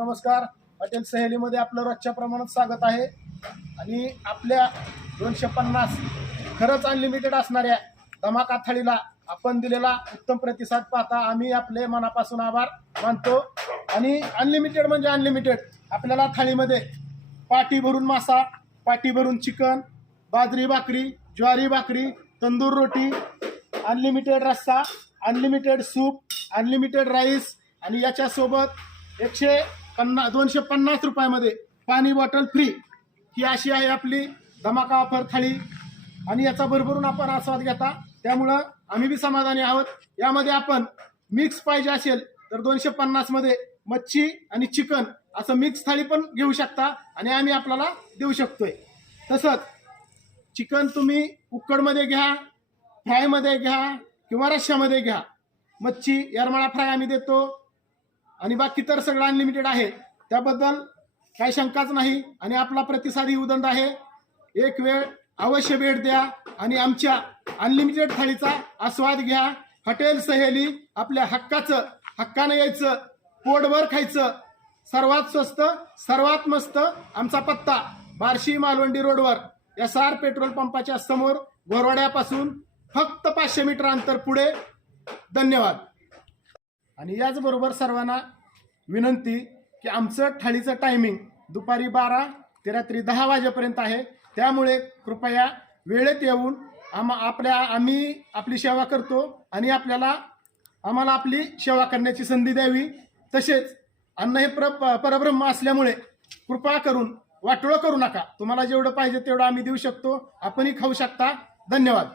नमस्कार. हॉटेल सहेलीमध्ये आपलं रोजच्या प्रमाणात स्वागत आहे. आणि आपल्या 250 खरंच अनलिमिटेड असणाऱ्या धमाका थाळीला आपण दिलेला उत्तम प्रतिसाद पाहता आम्ही आपले मनापासून आभार मानतो. आणि अनलिमिटेड म्हणजे अनलिमिटेड आपल्याला थाळीमध्ये पाटी भरून मासा, पाटी भरून चिकन, बाजरी भाकरी, ज्वारी भाकरी, तंदूर रोटी, अनलिमिटेड रस्सा, अनलिमिटेड सूप, अनलिमिटेड राईस आणि याच्यासोबत 250 रुपयामध्ये पाणी बॉटल फ्री. ही अशी आहे आपली धमाका ऑफर थाळी आणि याचा भरभरून आपण आस्वाद घेता, त्यामुळं आम्ही बी समाधानी आहोत. यामध्ये आपण मिक्स पाहिजे असेल तर 250 मध्ये मच्छी आणि चिकन असं मिक्स थाळी पण घेऊ शकता आणि आम्ही आपल्याला देऊ शकतोय. तसंच चिकन तुम्ही उकडमध्ये घ्या, फ्रायमध्ये घ्या किंवा रश्श्यामध्ये घ्या. मच्छी यरमाळा फ्राय आम्ही देतो आणि बाकी तर सगळं अनलिमिटेड आहे, त्याबद्दल काही शंकाच नाही. आणि आपला प्रतिसादही उदंड आहे. एक वेळ अवश्य भेट द्या आणि आमच्या अनलिमिटेड थाळीचा आस्वाद घ्या. हॉटेल सहेली आपल्या हक्कानं यायचं, पोटभर खायचं. सर्वात स्वस्त सर्वात मस्त. आमचा पत्ता बार्शी मालवंडी रोडवर SR पेट्रोल पंपाच्या समोर, गोरवाड्यापासून फक्त 500 मीटर अंतर पुढे. धन्यवाद. आणि याचबरोबर सर्वांना विनंती की आमचं थाळीचं टायमिंग दुपारी 12 ते रात्री 10 वाजेपर्यंत आहे, त्यामुळे कृपया वेळेत येऊन आम्ही आपली सेवा करतो आणि आम्हाला आपली सेवा करण्याची संधी द्यावी. तसेच अन्न हे परब्रह्म असल्यामुळे कृपा करून वाटोळं करू नका. तुम्हाला जेवढं पाहिजे तेवढं आम्ही देऊ शकतो, आपणही खाऊ शकता. धन्यवाद.